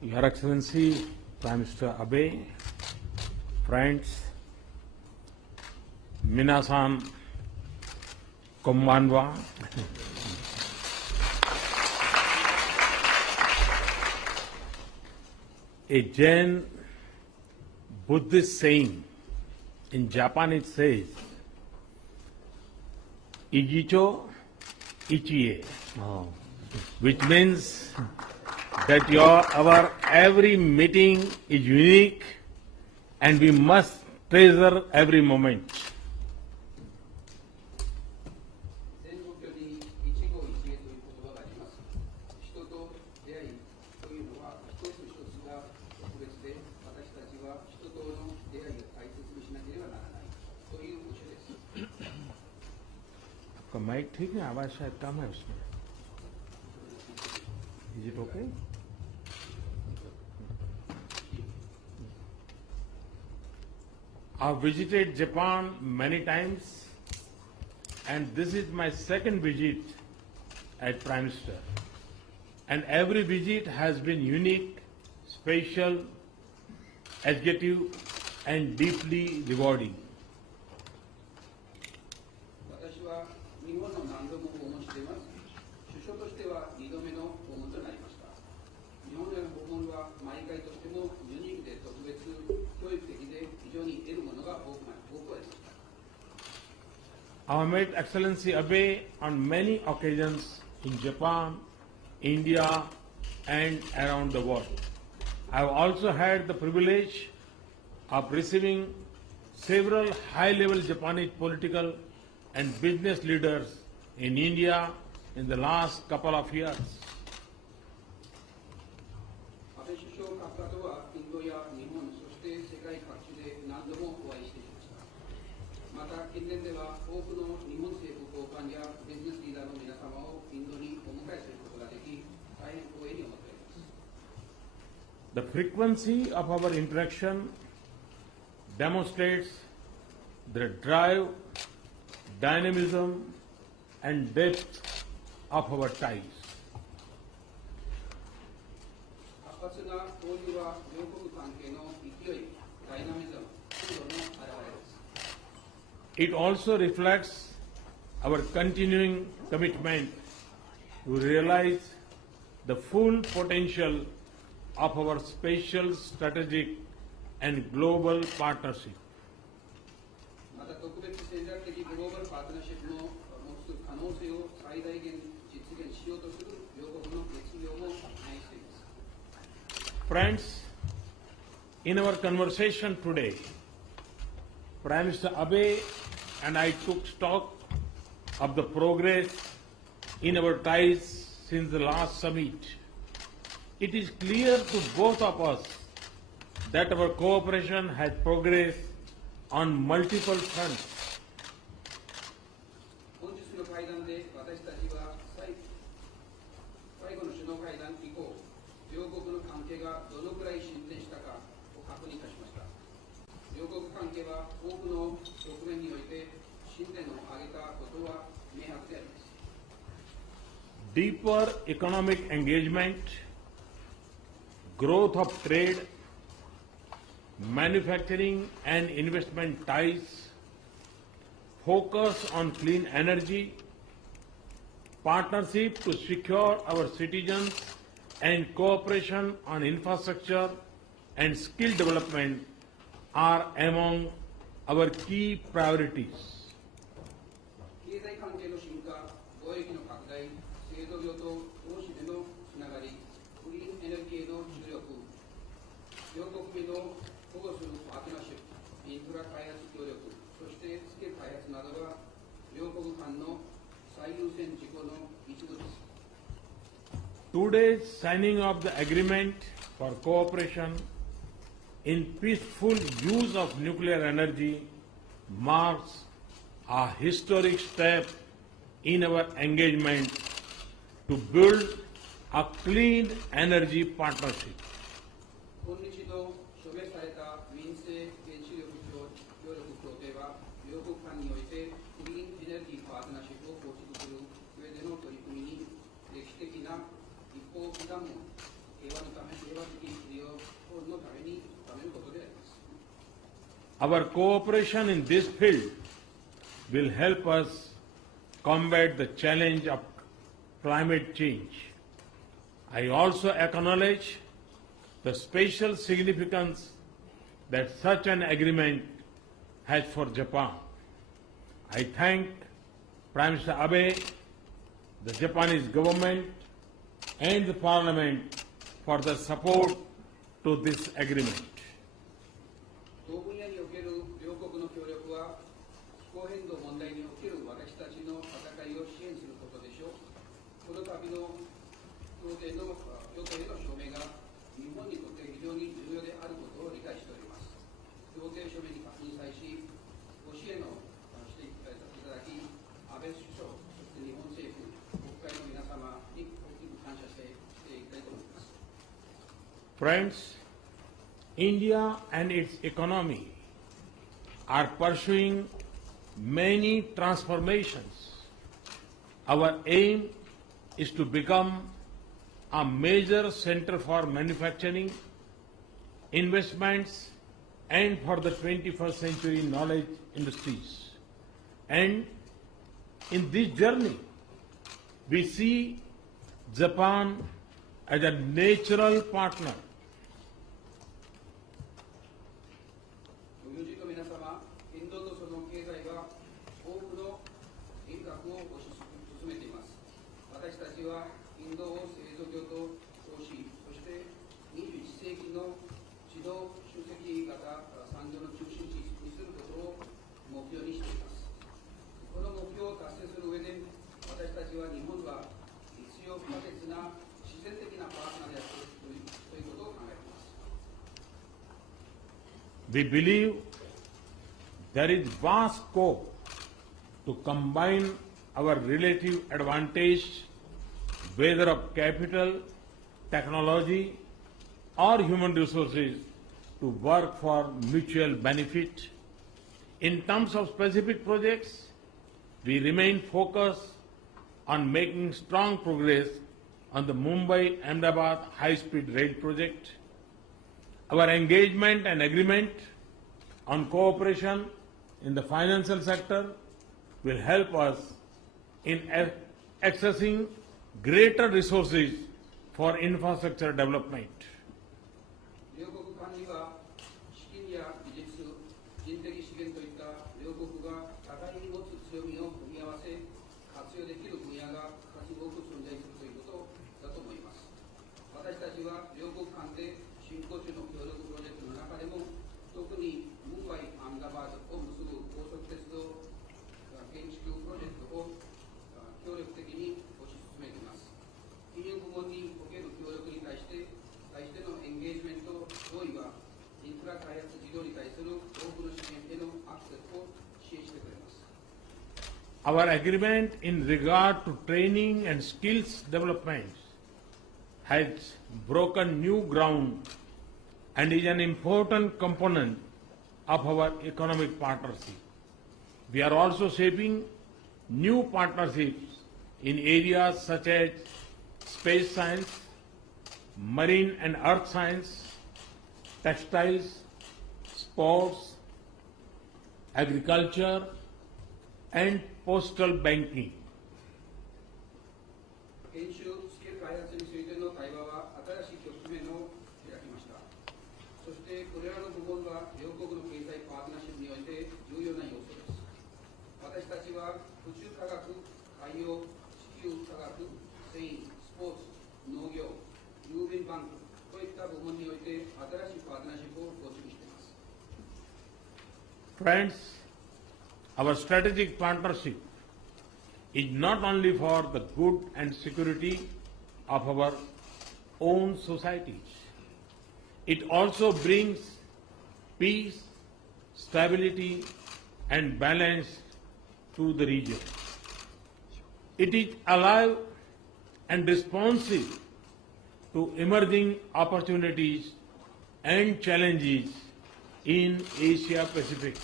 Your Excellency, Prime Minister Abe, friends, Minasan Kombanwa, a Jain Buddhist saying in Japan it says, Igicho Ichie, which means that our every meeting is unique and we must treasure every moment. आपका mic ठीक है, आवाज शायद कम है उसमें. Is it okay? I've visited Japan many times, and this is my second visit as Prime Minister. And every visit has been unique, special, educative, and deeply rewarding. I have met Excellency Abe on many occasions in Japan, India, and around the world. I have also had the privilege of receiving several high-level Japanese political and business leaders in India in the last couple of years. The frequency of our interaction demonstrates the drive, dynamism, and depth of our ties. It also reflects our continuing commitment to realize the full potential of our spatial, strategic, and global partnership. Friends, in our conversation today, Prime Minister Abe and I took stock of the progress in our ties since the last summit. It is clear to both of us that our cooperation has progressed on multiple fronts. Deeper economic engagement, growth of trade, manufacturing and investment ties, focus on clean energy, partnership to secure our citizens, and cooperation on infrastructure and skill development are among our key priorities. Today's signing of the agreement for cooperation in peaceful use of nuclear energy marks a historic step in our engagement to build a clean energy partnership. Our cooperation in this field will help us combat the challenge of climate change. I also acknowledge the special significance that such an agreement has for Japan. I thank Prime Minister Abe, the Japanese government, and the Parliament for the support to this agreement. 同分野における両国の協力は気候変動問題における私たちの戦いを支援することでしょう。この度の協定への署名が日本にとって非常に重要であることを理解しております。協定署名に確認際し、ご支援をしていただき、安倍首相、そして日本政府、国会の皆様に大きく感謝していきたいと思います。Friends, India and its economy are pursuing many transformations. Our aim is to become a major center for manufacturing, investments, and for the 21st century knowledge industries. And in this journey, we see Japan as a natural partner. ご友人の皆様、インドのその経済は多くの変革を推し進めています。私たちはインドを製造業と投資、そして21世紀の指導集積型産業の中心地にすることを目標にしています。この目標を達成する上で、私たちは日本は必要不可欠な自然的なパートナーであるということを考えています。We believe there is vast scope to combine our relative advantage, whether of capital, technology, or human resources, to work for mutual benefit. In terms of specific projects, we remain focused on making strong progress on the Mumbai-Ahmedabad high-speed rail project. Our engagement and agreement on cooperation in the financial sector will help us in accessing greater resources for infrastructure development. 両国間には資金や技術、人的資源といった両国が互いに持つ強みを組み合わせ活用できる分野が数多く存在するということだと思います。私たちは両国間で進行中の協力プロジェクトの中でも特にムンバイ・アムダバードを結ぶ高速鉄道建築プロジェクトを協力的に推し進めています。金融部門における協力に対してのエンゲージメント同意はインフラ開発事業に対する多くの支援へのアクセスを支援してくれます。Our agreement in regard to training and skills development has broken new ground and is an important component of our economic partnership. We are also shaping new partnerships in areas such as space science, marine and earth science, textiles, sports, agriculture, and postal banking. 研修スキル開発についての対話は新しい局面を開きました。そしてこれらの部門は両国の経済パートナーシップにおいて重要な要素です。私たちは宇宙科学、海洋、地球科学、繊維、スポーツ、農業、郵便バンクといった部門において新しいパートナーシップを構築しています。Friends, our strategic partnership is not only for the good and security of our own societies. It also brings peace, stability, and balance to the region. It is alive and responsive to emerging opportunities and challenges in Asia Pacific.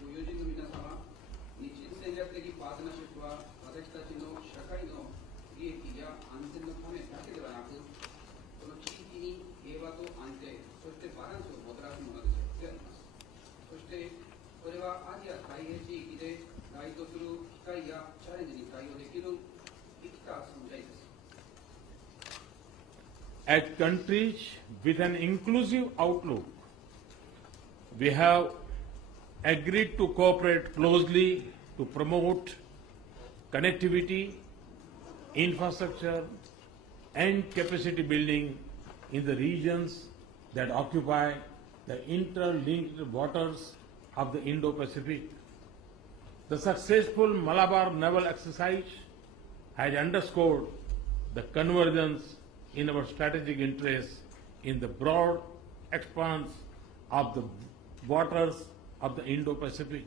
ご友人の皆様、日印戦略的パートナーシップは私たちの社会の利益や安全のためだけではなく、この地域に平和と安定、そしてバランスをもたらすものであります。As countries with an inclusive outlook, we have agreed to cooperate closely to promote connectivity, infrastructure, and capacity building in the regions that occupy the interlinked waters of the Indo-Pacific. The successful Malabar naval exercise has underscored the convergence in our strategic interests in the broad expanse of the waters of the Indo-Pacific.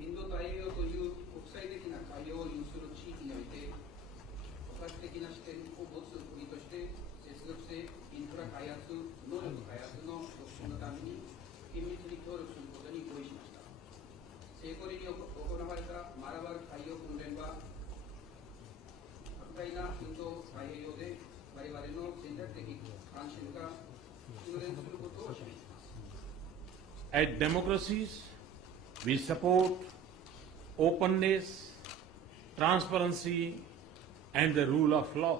インド太平洋という国際的な海洋を有する地域において、包括的な視点を持つ国として、接続性インフラ開発、能力開発の促進のために緊密に協力することに合意しました。成功裏に行われたマラバル海洋訓練は、莫大なインド太平洋で我々の戦略的関心が通連することを示します。As democracies, we support openness, transparency, and the rule of law.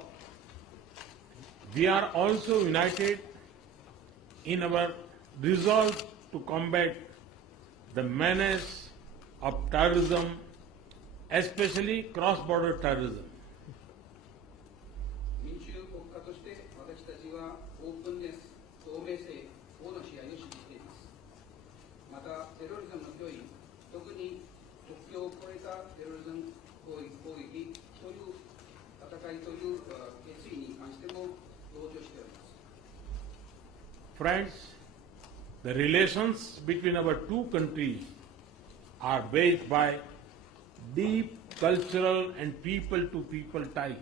We are also united in our resolve to combat the menace of terrorism, especially cross-border terrorism. 民主国家として私たちはオープンネス、透明性、法の支配を支持しています。また、テロリズムの脅威、特に国境を越えたテロリズム攻撃という戦いという決意に関しても同情しております。Friends, the relations between our two countries are based by deep cultural and people-to-people ties.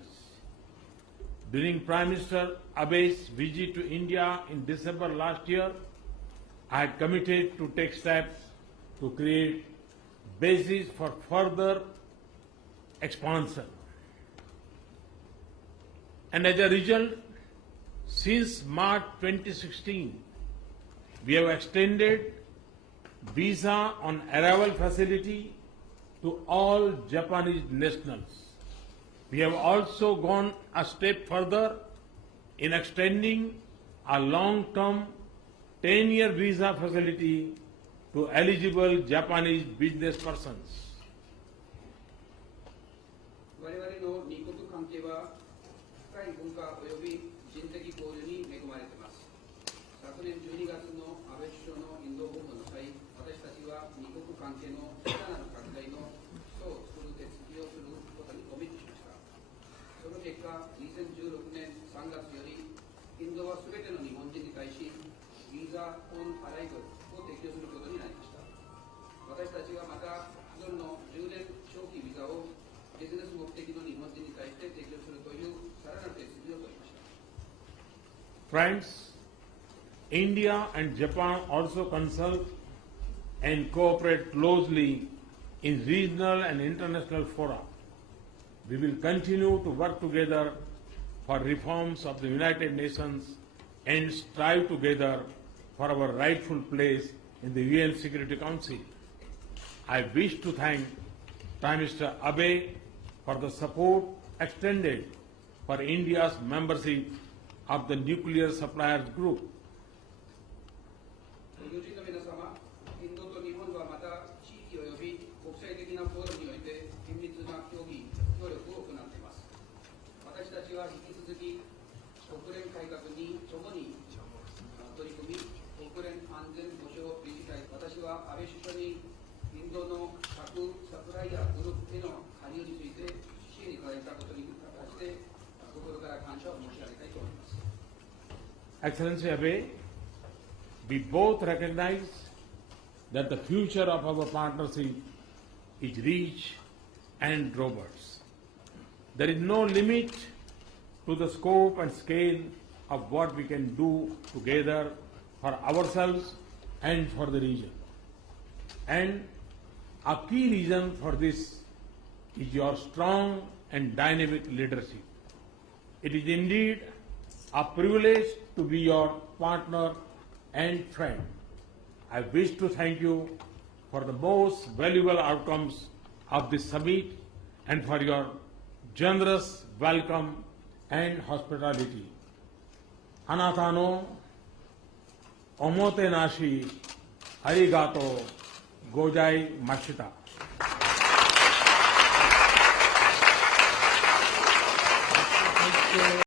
During Prime Minister Abe's visit to India in December last year, I had committed to take steps to create basis for further expansion. And as a result, since March 2016, we have extended visa on arrival facility to all Japanese nationals. We have also gone a step further in extending a long-term 10-year visa facility to eligible Japanese business persons. 我々の二国関係は深い文化及び人的交流に恵まれています。昨年12月の安倍首相のインド訪問の際、私たちは二国関係のさらなる拡大の基礎を作る手続きをすることにコミットしました。その結果、2016年3月より、インドはすべての日本人に対し、ビザオンアライブを適用することになりました。私たちはまた、既存の10年長期ビザをビジネス目的の日本人に対して適用するというさらなる手続きを取りました。Friends, India and Japan also consult and cooperate closely in regional and international fora. We will continue to work together for reforms of the United Nations and strive together for our rightful place in the UN Security Council. I wish to thank Prime Minister Abe for the support extended for India's membership of the Nuclear Suppliers Group. 友人の皆様、インドと日本はまた地域及び国際的なフォーラムにおいて緊密な協議、協力を行っています。私たちは引き続き国連改革に共に取り組み、国連安全保障理事会、私は安倍首相にインドの核サプライヤーグループへの加入について支援いただいたことに関して心から感謝を申し上げたいと思います。Excellency Abe, we both recognize that the future of our partnership is rich and robust. There is no limit to the scope and scale of what we can do together for ourselves and for the region. And a key reason for this is your strong and dynamic leadership. It is indeed a privilege to be your partner and friend. I wish to thank you for the most valuable outcomes of this summit and for your generous welcome and hospitality. Anatano, omotenashi, arigato, gozai mashita.